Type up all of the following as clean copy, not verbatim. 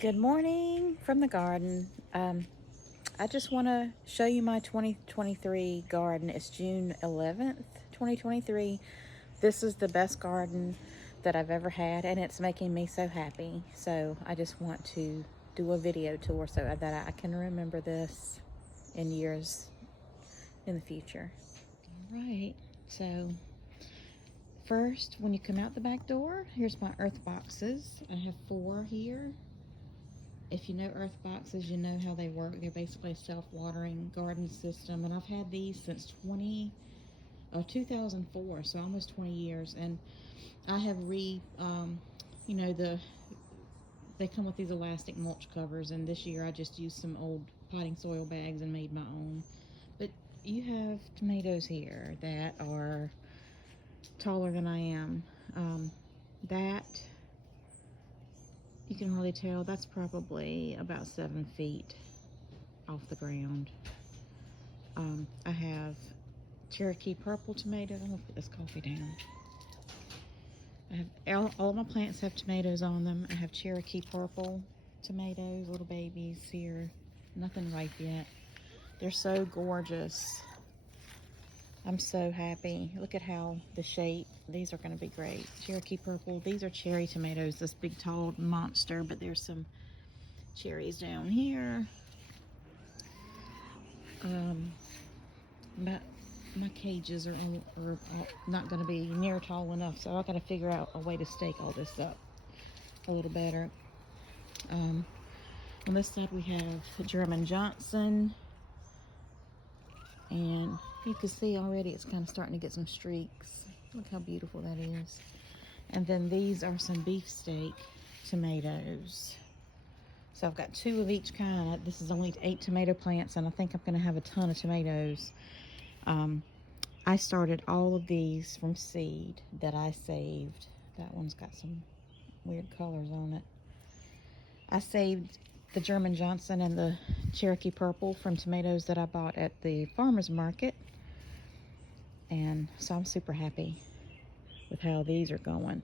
Good morning from the garden. I just want to show you my 2023 garden. It's June 11th, 2023. This is the best garden that I've ever had, and it's making me so happy. So I just want to do a video tour so that I can remember this in years in the future. All right, so first, when you come out the back door, here's my earth boxes. I have 4 here. If you know earth boxes, you know how they work. They're basically a self-watering garden system, and I've had these since 2004, so almost 20 years. And I have they come with these elastic mulch covers, and this year I just used some old potting soil bags and made my own. But you have tomatoes here that are taller than I am. That you can really tell that's probably about 7 feet off the ground. I have Cherokee purple tomatoes. I'm gonna put this coffee down. I have all my plants have tomatoes on them. I have Cherokee purple tomatoes, little babies here, nothing ripe yet. They're so gorgeous. I'm so happy. Look at how the shape, these are going to be great. Cherokee purple. These are cherry tomatoes, this big tall monster, but there's some cherries down here. My cages are not going to be near tall enough, so I've got to figure out a way to stake all this up a little better. On this side we have German Johnson, and you can see already it's kind of starting to get some streaks. Look how beautiful that is. And then these are some beefsteak tomatoes. So I've got 2 of each kind. This is only 8 tomato plants, and I think I'm going to have a ton of tomatoes. I started all of these from seed that I saved. That one's got some weird colors on it. I saved the German Johnson and the Cherokee purple from tomatoes that I bought at the farmer's market. And so I'm super happy with how these are going.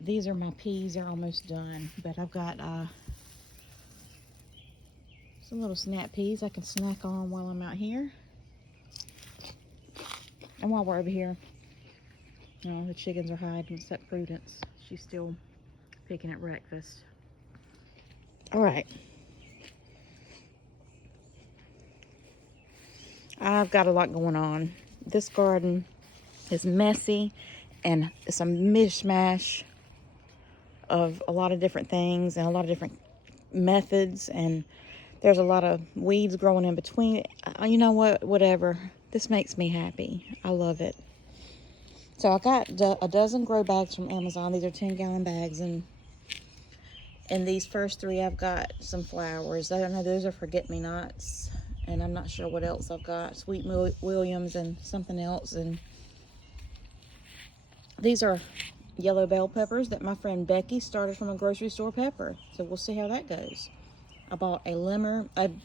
These are my peas. They're almost done, but I've got some little snap peas I can snack on while I'm out here. And while we're over here, the chickens are hiding except Prudence. She's still picking at breakfast. All right. I've got a lot going on. This garden is messy, and it's a mish-mash of a lot of different things and a lot of different methods, and there's a lot of weeds growing in between. You know what? Whatever. This makes me happy. I love it. So I got a dozen grow bags from Amazon. These are 10-gallon bags, and in these first 3 I've got some flowers. I don't know, those are forget-me-nots, and I'm not sure what else I've got. Sweet Williams and something else. And these are yellow bell peppers that my friend Becky started from a grocery store pepper. So we'll see how that goes. I bought a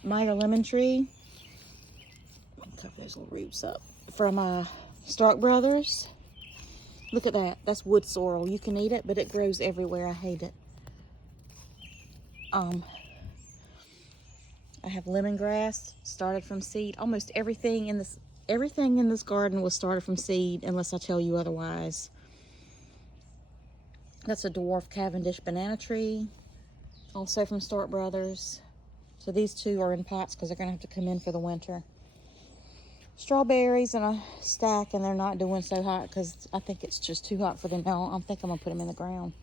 Meyer lemon tree. Let's cover those little roots up. From Stark Brothers. Look at that. That's wood sorrel. You can eat it, but it grows everywhere. I hate it. I have lemongrass, started from seed. Almost everything in this garden was started from seed, unless I tell you otherwise. That's a dwarf Cavendish banana tree, also from Stark Brothers. So these 2 are in pots because they're going to have to come in for the winter. Strawberries in a stack, and they're not doing so hot because I think it's just too hot for them now. I think I'm going to put them in the ground.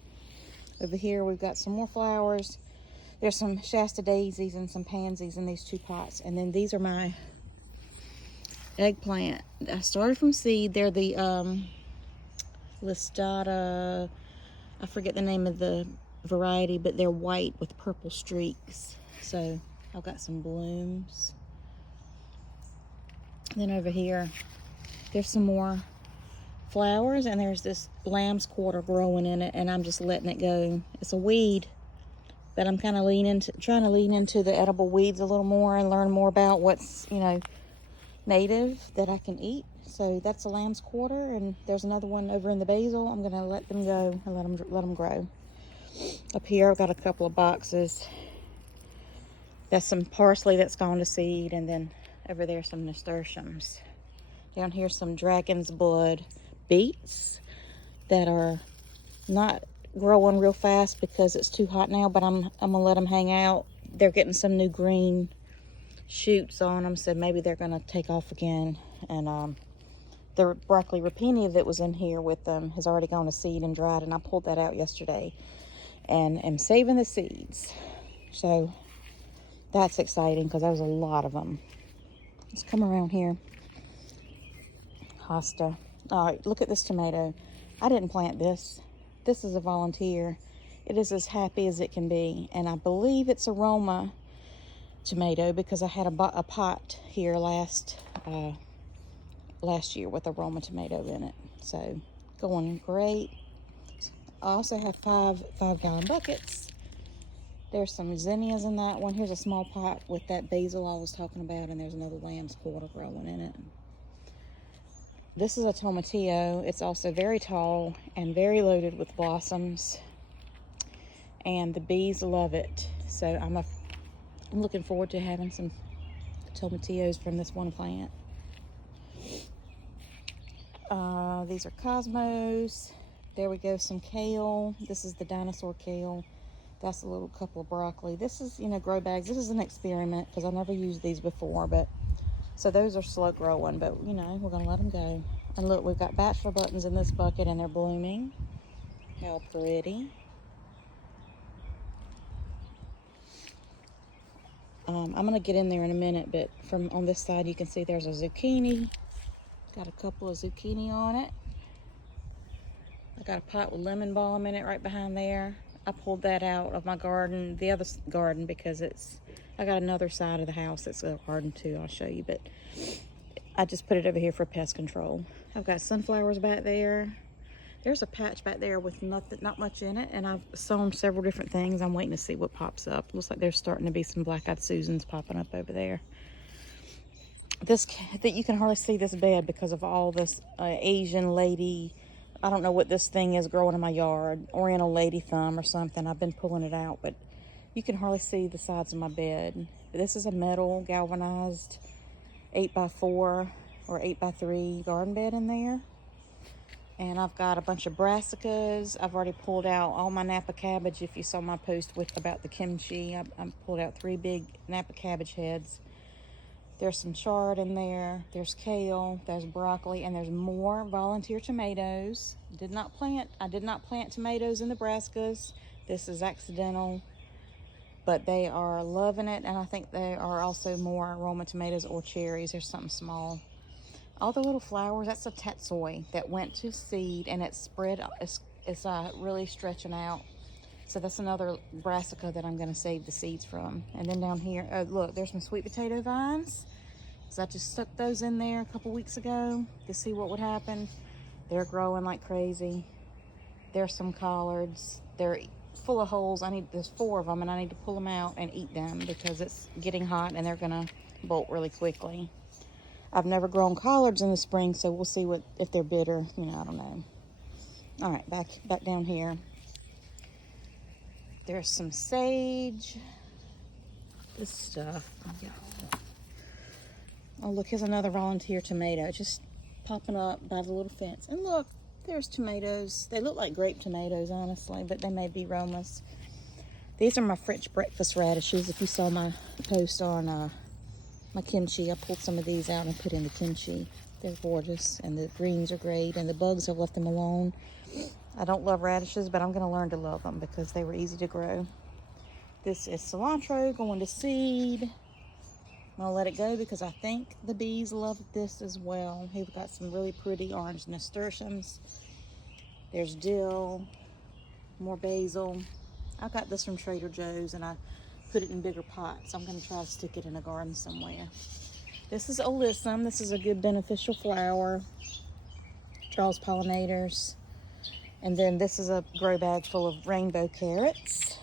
Over here we've got some more flowers. There's some Shasta daisies and some pansies in these 2 pots. And then these are my eggplant. I started from seed. They're the Listata. I forget the name of the variety, but they're white with purple streaks. So I've got some blooms. Then over here, there's some more flowers, and there's this lamb's quarter growing in it, and I'm just letting it go. It's a weed, but I'm kind of trying to lean into the edible weeds a little more and learn more about what's, native that I can eat. So that's a lamb's quarter, and there's another one over in the basil. I'm gonna let them go and let them grow. Up here I've got a couple of boxes. That's some parsley that's gone to seed, and then over there some nasturtiums. Down here some dragon's blood beets that are not growing real fast because it's too hot now, but I'm gonna let them hang out. They're getting some new green shoots on them, so maybe they're gonna take off again. And the broccoli rapini that was in here with them has already gone to seed and dried, and I pulled that out yesterday and am saving the seeds. So that's exciting because there was a lot of them. Let's come around here. Hosta. All right, look at this tomato. I didn't plant this. This is a volunteer. It is as happy as it can be, and I believe it's aroma tomato because I had a pot here last year with aroma tomato in it. So going great. I also have five 5-gallon buckets. There's some zinnias in that one. Here's a small pot with that basil I was talking about, and there's another lamb's quarter growing in it. This is a tomatillo. It's also very tall and very loaded with blossoms, and the bees love it. So I'm looking forward to having some tomatillos from this one plant. These are cosmos. There we go, some kale. This is the dinosaur kale. That's a little couple of broccoli. This is, grow bags. This is an experiment because I never used these before, but so those are slow growing, but we're gonna let them go. And look, we've got bachelor buttons in this bucket and they're blooming. How pretty. I'm gonna get in there in a minute, but from on this side you can see there's a zucchini. Got a couple of zucchini on it. I got a pot with lemon balm in it right behind there. I pulled that out of my garden, the other garden, because I got another side of the house that's a garden too. I'll show you, but I just put it over here for pest control. I've got sunflowers back there. There's a patch back there with not much in it, and I've sown several different things. I'm waiting to see what pops up. Looks like there's starting to be some black-eyed Susans popping up over there. That you can hardly see this bed because of all this Asian lady, I don't know what this thing is growing in my yard, Oriental lady thumb or something. I've been pulling it out, but you can hardly see the sides of my bed. This is a metal galvanized 8x4 or 8x3 garden bed in there. And I've got a bunch of brassicas. I've already pulled out all my Napa cabbage. If you saw my post about the kimchi, I pulled out 3 big Napa cabbage heads. There's some chard in there. There's kale. There's broccoli, and there's more volunteer tomatoes. I did not plant tomatoes in the brassicas. This is accidental, but they are loving it, and I think they are also more aroma tomatoes or cherries. There's something small. All the little flowers, that's a tatsoi that went to seed, and it's spread. It's really stretching out. So that's another brassica that I'm going to save the seeds from. And then down here, oh look, there's some sweet potato vines. So I just stuck those in there a couple weeks ago to see what would happen. They're growing like crazy. There's some collards. They're full of holes. There's 4 of them, and I need to pull them out and eat them because it's getting hot and they're going to bolt really quickly. I've never grown collards in the spring, so we'll see if they're bitter. I don't know. All right, back down here. There's some sage. This stuff. Oh, look, here's another volunteer tomato just popping up by the little fence. And look, there's tomatoes. They look like grape tomatoes, honestly, but they may be Romas. These are my French breakfast radishes. If you saw my post on my kimchi, I pulled some of these out and put in the kimchi. They're gorgeous, and the greens are great, and the bugs have left them alone. I don't love radishes, but I'm going to learn to love them because they were easy to grow. This is cilantro going to seed. I'm going to let it go because I think the bees love this as well. Here we've got some really pretty orange nasturtiums. There's dill, more basil. I got this from Trader Joe's, and I put it in bigger pots. I'm going to try to stick it in a garden somewhere. This is alyssum. This is a good beneficial flower. Draws pollinators. And then this is a grow bag full of rainbow carrots.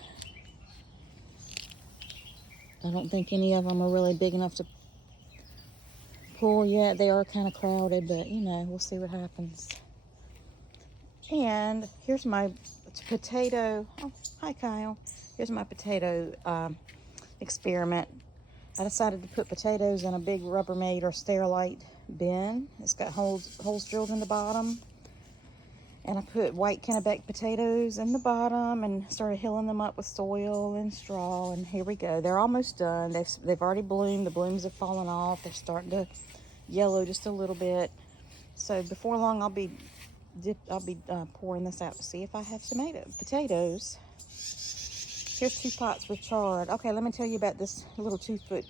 I don't think any of them are really big enough to pull yet. They are kind of crowded, but we'll see what happens. And here's my potato. Oh, hi Kyle. Here's my potato experiment. I decided to put potatoes in a big Rubbermaid or Sterilite bin. It's got holes drilled in the bottom. And I put white Kennebec potatoes in the bottom and started hilling them up with soil and straw. And here we go. They're almost done. They've already bloomed. The blooms have fallen off. They're starting to yellow just a little bit. So before long, I'll be pouring this out to see if I have potatoes. Here's 2 pots with chard. Okay, let me tell you about this little 2-foot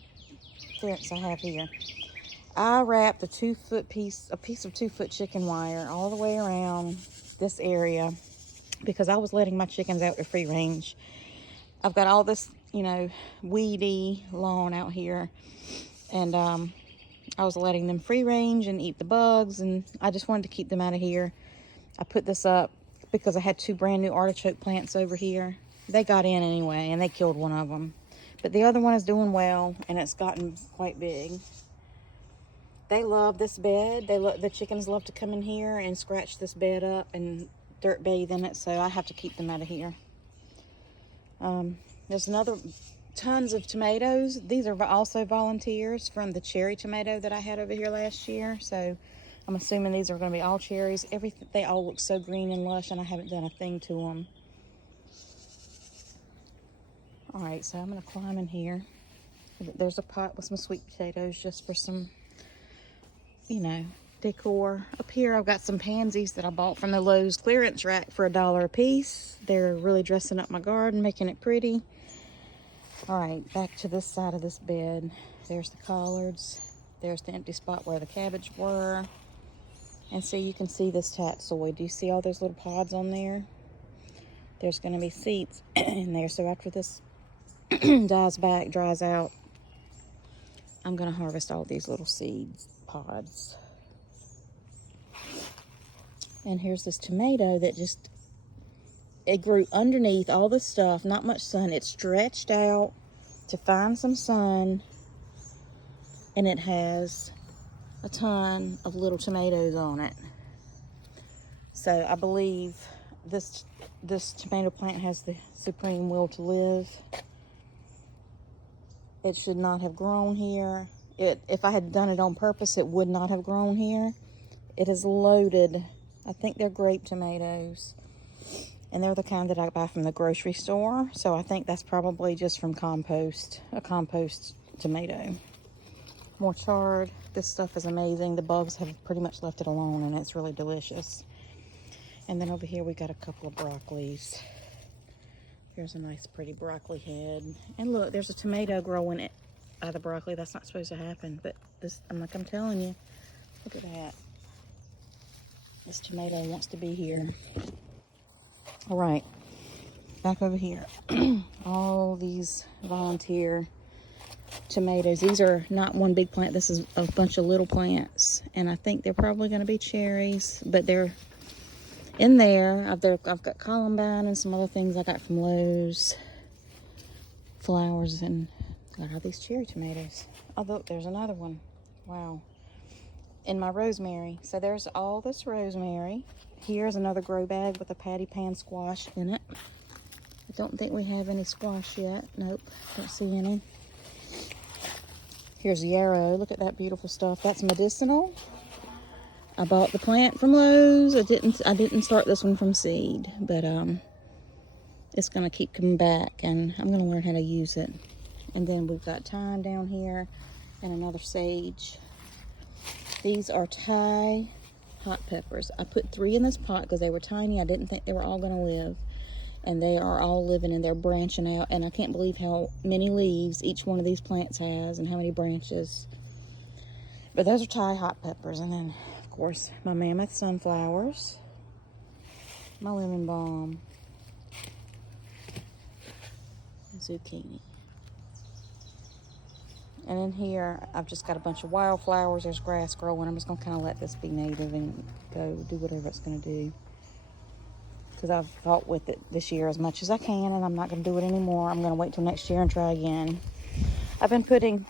fence I have here. I wrapped a piece of 2-foot chicken wire all the way around this area because I was letting my chickens out to free range. I've got all this, weedy lawn out here, and I was letting them free range and eat the bugs, and I just wanted to keep them out of here. I put this up because I had 2 brand new artichoke plants over here. They got in anyway, and they killed one of them. But the other one is doing well, and it's gotten quite big. They love this bed. The chickens love to come in here and scratch this bed up and dirt bathe in it, so I have to keep them out of here. There's tons of tomatoes. These are also volunteers from the cherry tomato that I had over here last year, so I'm assuming these are going to be all cherries. They all look so green and lush, and I haven't done a thing to them. All right, so I'm going to climb in here. There's a pot with some sweet potatoes just for some, decor. Up here, I've got some pansies that I bought from the Lowe's clearance rack for $1 a piece. They're really dressing up my garden, making it pretty. All right, back to this side of this bed. There's the collards. There's the empty spot where the cabbage were. And so you can see this tatsoi. Do you see all those little pods on there? There's going to be seeds in there. So after this dries out, I'm going to harvest all these little pods. And here's this tomato that it grew underneath all this stuff, not much sun. It stretched out to find some sun, and it has a ton of little tomatoes on it. So I believe this tomato plant has the supreme will to live. It should not have grown here. If I had done it on purpose, it would not have grown here. It is loaded. I think they're grape tomatoes, and they're the kind that I buy from the grocery store. So I think that's probably just from a compost tomato. More chard. This stuff is amazing. The bugs have pretty much left it alone, and it's really delicious. And then over here we got a couple of broccolis. Here's a nice pretty broccoli head. And look, there's a tomato growing out of the broccoli. That's not supposed to happen, but I'm telling you, look at that. This tomato wants to be here. All right, back over here. All these volunteer tomatoes. These are not one big plant. This is a bunch of little plants, and I think they're probably going to be cherries, but they're in there. I've got columbine and some other things I got from Lowe's. Flowers, and got all these cherry tomatoes. Oh, look, there's another one. Wow. And my rosemary. So there's all this rosemary. Here's another grow bag with a patty pan squash in it. I don't think we have any squash yet. Nope, don't see any. Here's yarrow. Look at that beautiful stuff. That's medicinal. I bought the plant from Lowe's. I didn't start this one from seed, but it's gonna keep coming back, and I'm gonna learn how to use it. And then we've got thyme down here and another sage. These are Thai hot peppers. I put 3 in this pot because they were tiny. I didn't think they were all gonna live, and they are all living, and they're branching out, and I can't believe how many leaves each one of these plants has and how many branches. But those are Thai hot peppers. And then, of course, my mammoth sunflowers, my lemon balm, zucchini. And in here, I've just got a bunch of wildflowers. There's grass growing. I'm just going to kind of let this be native and go do whatever it's going to do. Because I've fought with it this year as much as I can, and I'm not going to do it anymore. I'm going to wait till next year and try again. I've been putting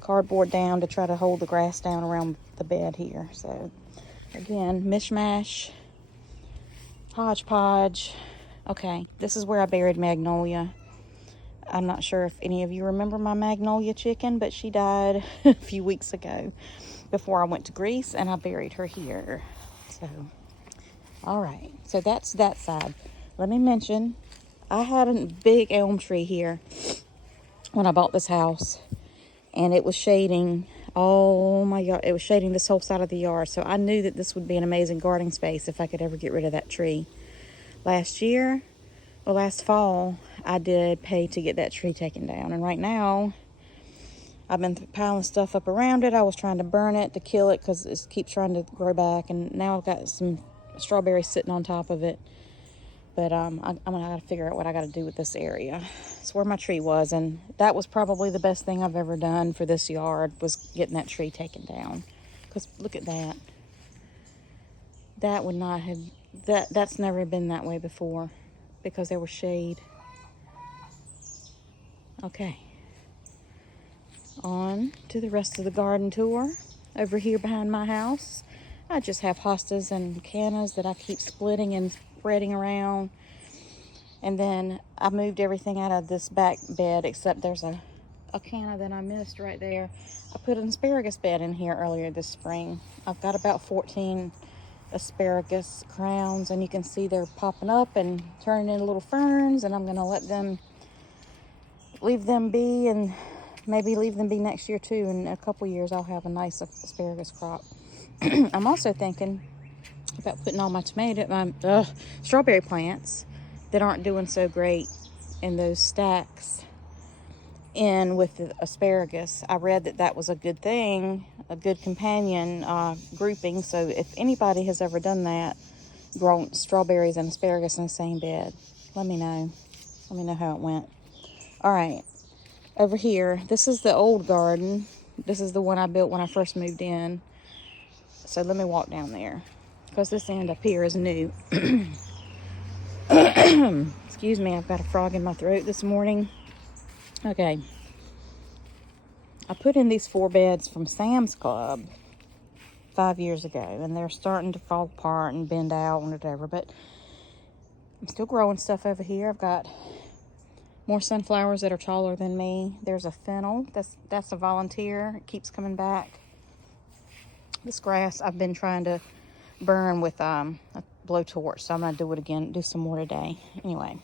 cardboard down to try to hold the grass down around the bed here. So, again, mish-mash. Hodgepodge. Okay, this is where I buried Magnolia. I'm not sure if any of you remember my Magnolia chicken, but she died a few weeks ago before I went to Greece, and I buried her here. So, all right. So that's that side. Let me mention, I had a big elm tree here when I bought this house, and it was shading all my yard. It was shading this whole side of the yard. So I knew that this would be an amazing gardening space if I could ever get rid of that tree. Last fall, I did pay to get that tree taken down. And right now, I've been piling stuff up around it. I was trying to burn it to kill it because it keeps trying to grow back. And now I've got some strawberries sitting on top of it. But I'm gonna figure out what I got to do with this area. It's where my tree was, and that was probably the best thing I've ever done for this yard, was getting that tree taken down. Because look at that. That would not have, that's never been that way before, because there was shade. Okay. On to the rest of the garden tour. Over here behind my house, I just have hostas and cannas that I keep splitting and spreading around. And then I moved everything out of this back bed, except there's a canna that I missed right there. I put an asparagus bed in here earlier this spring. I've got about 14 asparagus crowns, and you can see they're popping up and turning into little ferns, and I'm gonna leave them be, and maybe leave them be next year too. In a couple years I'll have a nice asparagus crop. I'm also thinking about putting all my strawberry plants that aren't doing so great in those stacks in with the asparagus. I read that was a good thing, a good companion grouping. So if anybody has ever done that, grown strawberries and asparagus in the same bed, let me know. Let me know how it went. All right, over here, this is the old garden. This is the one I built when I first moved in. So let me walk down there, because this end up here is new. Excuse me, I've got a frog in my throat this morning. Okay. I put in these 4 beds from Sam's Club 5 years ago, and they're starting to fall apart and bend out and whatever, but I'm still growing stuff over here. I've got more sunflowers that are taller than me. There's a fennel. That's a volunteer. It keeps coming back. This grass I've been trying to burn with a blowtorch, so I'm going to do it again, do some more today. Anyway,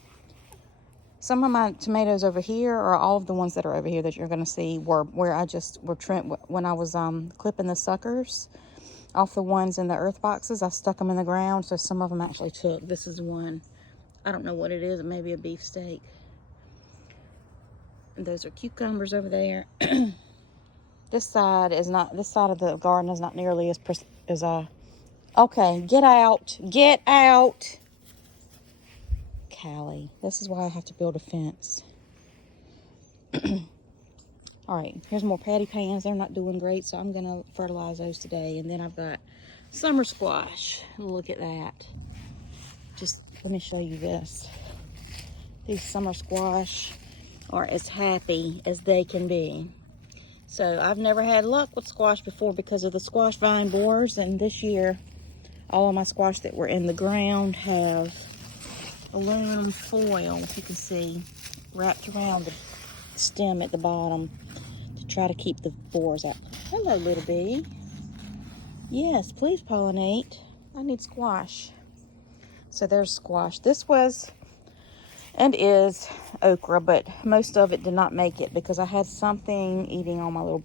some of my tomatoes over here, or all of the ones that are over here that you're going to see, were where I just were trimmed when I was clipping the suckers off the ones in the earth boxes. I stuck them in the ground, so some of them actually took. This is one. I don't know what it is. It may be a beefsteak. And those are cucumbers over there. This side of the garden is not nearly as okay, get out. Get out. Callie. This is why I have to build a fence. All right, here's more patty pans. They're not doing great, so I'm gonna fertilize those today. And then I've got summer squash. Look at that. Just let me show you this. These summer squash are as happy as they can be. So I've never had luck with squash before because of the squash vine borers, and this year all of my squash that were in the ground have aluminum foil, if you can see, wrapped around the stem at the bottom to try to keep the borers out. Hello, little bee. Yes, please pollinate. I need squash. So there's squash. This was and is okra, but most of it did not make it because I had something eating all my little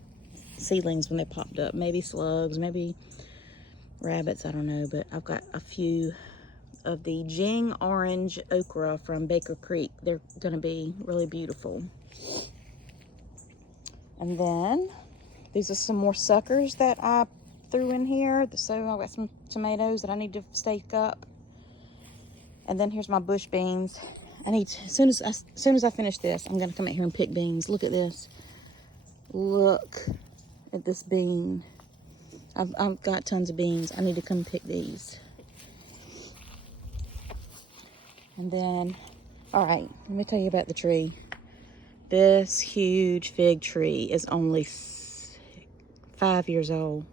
seedlings when they popped up. Maybe slugs, maybe rabbits, I don't know. But I've got a few of the Jing orange okra from Baker Creek. They're gonna be really beautiful. And then these are some more suckers that I threw in here. So I've got some tomatoes that I need to stake up. And then here's my bush beans. As soon as I finish this, I'm gonna come out here and pick beans. Look at this. Look at this bean. I've got tons of beans. I need to come pick these. And then, all right, let me tell you about the tree. This huge fig tree is only 5 years old.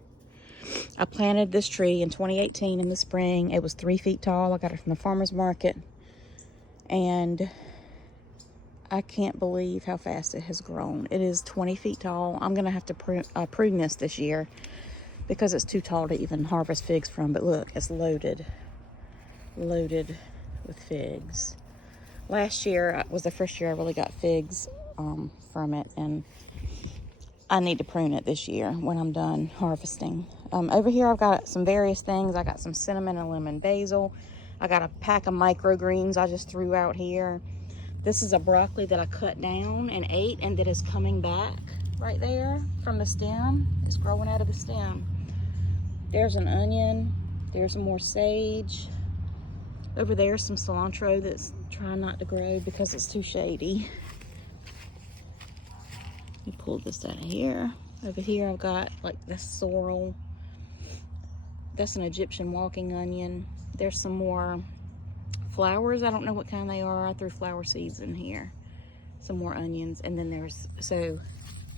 I planted this tree in 2018 in the spring. It was 3 feet tall. I got it from the farmer's market. And I can't believe how fast it has grown. It is 20 feet tall. I'm going to have to prune this year because it's too tall to even harvest figs from. But look, it's loaded with figs. Last year was the first year I really got figs from it, and I need to prune it this year when I'm done harvesting. Over here I've got some various things. I got some cinnamon and lemon basil. I got a pack of microgreens I just threw out here. This is a broccoli that I cut down and ate, and that is coming back right there from the stem. It's growing out of the stem. There's an onion. There's more sage. Over there's some cilantro that's trying not to grow because it's too shady. Let me pull this out of here. Over here I've got like this sorrel. That's an Egyptian walking onion. There's some more flowers. I don't know what kind they are. I threw flower seeds in here. Some more onions. And then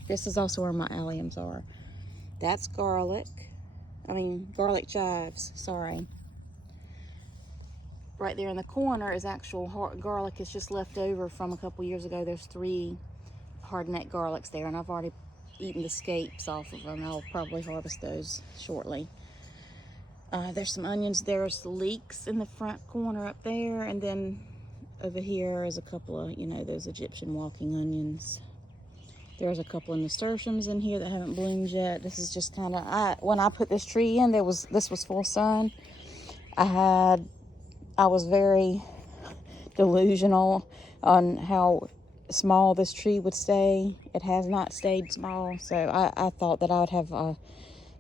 this is also where my alliums are. That's garlic. Garlic chives, sorry. Right there in the corner is actual garlic. It's just left over from a couple years ago. There's 3 hard-neck garlics there, and I've already eaten the scapes off of them. I'll probably harvest those shortly. There's some onions. There's leeks in the front corner up there, and then over here is a couple of, those Egyptian walking onions. There's a couple of nasturtiums in here that haven't bloomed yet. This is just kind of, when I put this tree in, this was full sun. I was very delusional on how small this tree would stay. It has not stayed small, so I thought that I would have a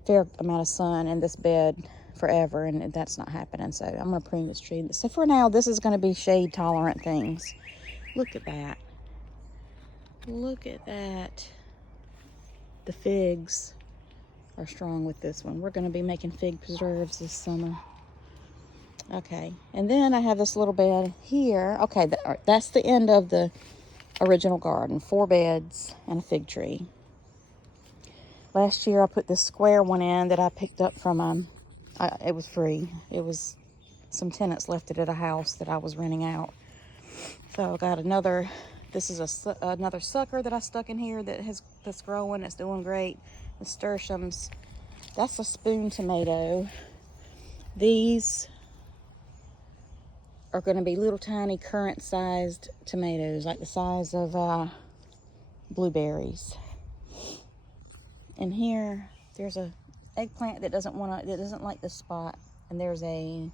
fair amount of sun in this bed forever, and that's not happening. So I'm going to prune this tree. So for now, this is going to be shade tolerant things. Look at that. Look at that. The figs are strong with this one. We're going to be making fig preserves this summer. Okay, and then I have this little bed here. Okay, that's the end of the original garden. 4 beds and a fig tree. Last year I put this square one in that I picked up from, it was free. It was some tenants left it at a house that I was renting out. So I got another, this is another sucker that I stuck in here that's growing. It's doing great. Nasturtiums. That's a spoon tomato. These are going to be little tiny currant sized tomatoes, like the size of blueberries. And here there's a eggplant that doesn't like this spot, and there's a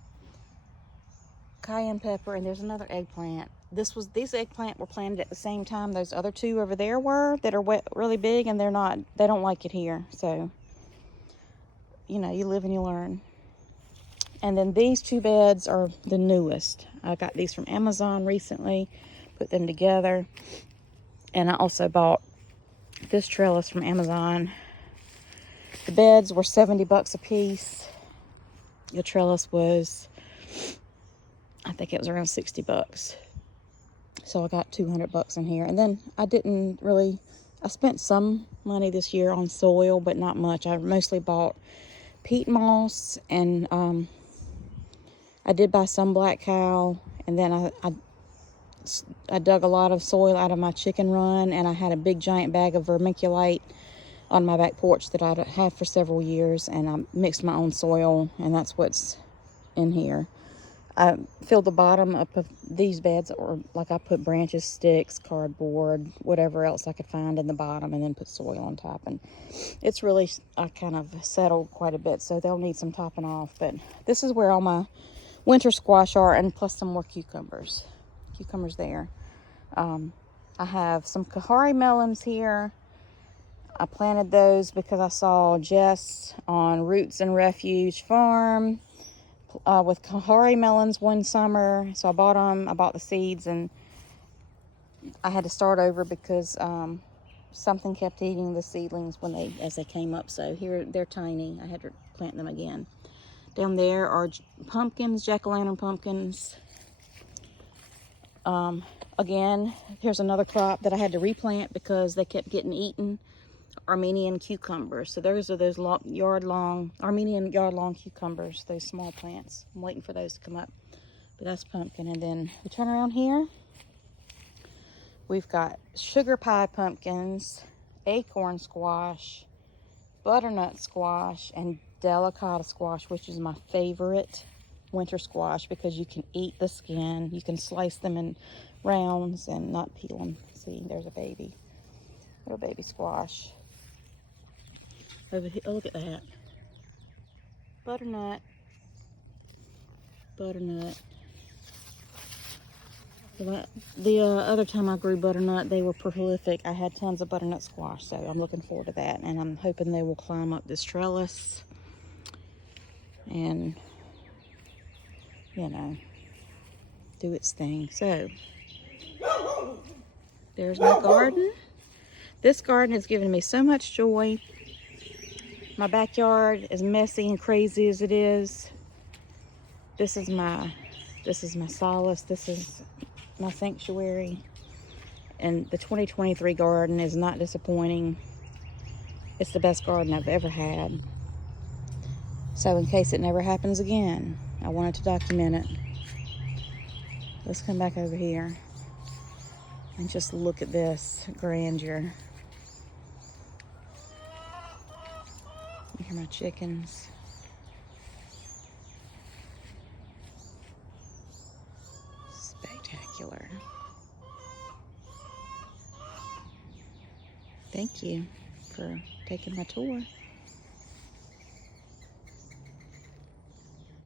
cayenne pepper, and there's another eggplant. These eggplant were planted at the same time those other 2 over there were, that are really big, and they don't like it here. So you live and you learn. And then these 2 beds are the newest. I got these from Amazon recently, put them together. And I also bought this trellis from Amazon. The beds were $70 a piece. The trellis was, I think it was around $60. So I got $200 in here. And then I spent some money this year on soil, but not much. I mostly bought peat moss, and I did buy some black cow, and then I dug a lot of soil out of my chicken run, and I had a big giant bag of vermiculite on my back porch that I'd had for several years, and I mixed my own soil, and that's what's in here. I filled the bottom up of these beds, or like I put branches, sticks, cardboard, whatever else I could find in the bottom, and then put soil on top. And it's really, I kind of settled quite a bit, so they'll need some topping off. But this is where all my winter squash are, and plus some more cucumbers there. I have some Kahari melons here. I planted those because I saw Jess on Roots and Refuge Farm with Kahari melons one summer, so I bought them. I bought the seeds, and I had to start over because something kept eating the seedlings as they came up. So here they're tiny. I had to plant them again. Down there are pumpkins, jack-o'-lantern pumpkins. Again, here's another crop that I had to replant because they kept getting eaten. Armenian cucumbers. So those are those yard-long, Armenian yard-long cucumbers, those small plants. I'm waiting for those to come up. But that's pumpkin. And then we turn around here. We've got sugar pie pumpkins, acorn squash, butternut squash, and delicata squash, which is my favorite winter squash because you can eat the skin. You can slice them in rounds and not peel them. See, there's a baby. Little baby squash. Over here, oh, look at that. Butternut. Butternut. The other time I grew butternut, they were prolific. I had tons of butternut squash, so I'm looking forward to that. And I'm hoping they will climb up this trellis and, you know, do its thing. So, there's my garden. This garden has given me so much joy. My backyard, as messy and crazy as it is, this is my solace. This is my sanctuary. And the 2023 garden is not disappointing. It's the best garden I've ever had. So in case it never happens again, I wanted to document it. Let's come back over here and just look at this grandeur. You hear my chickens. Spectacular. Thank you for taking my tour.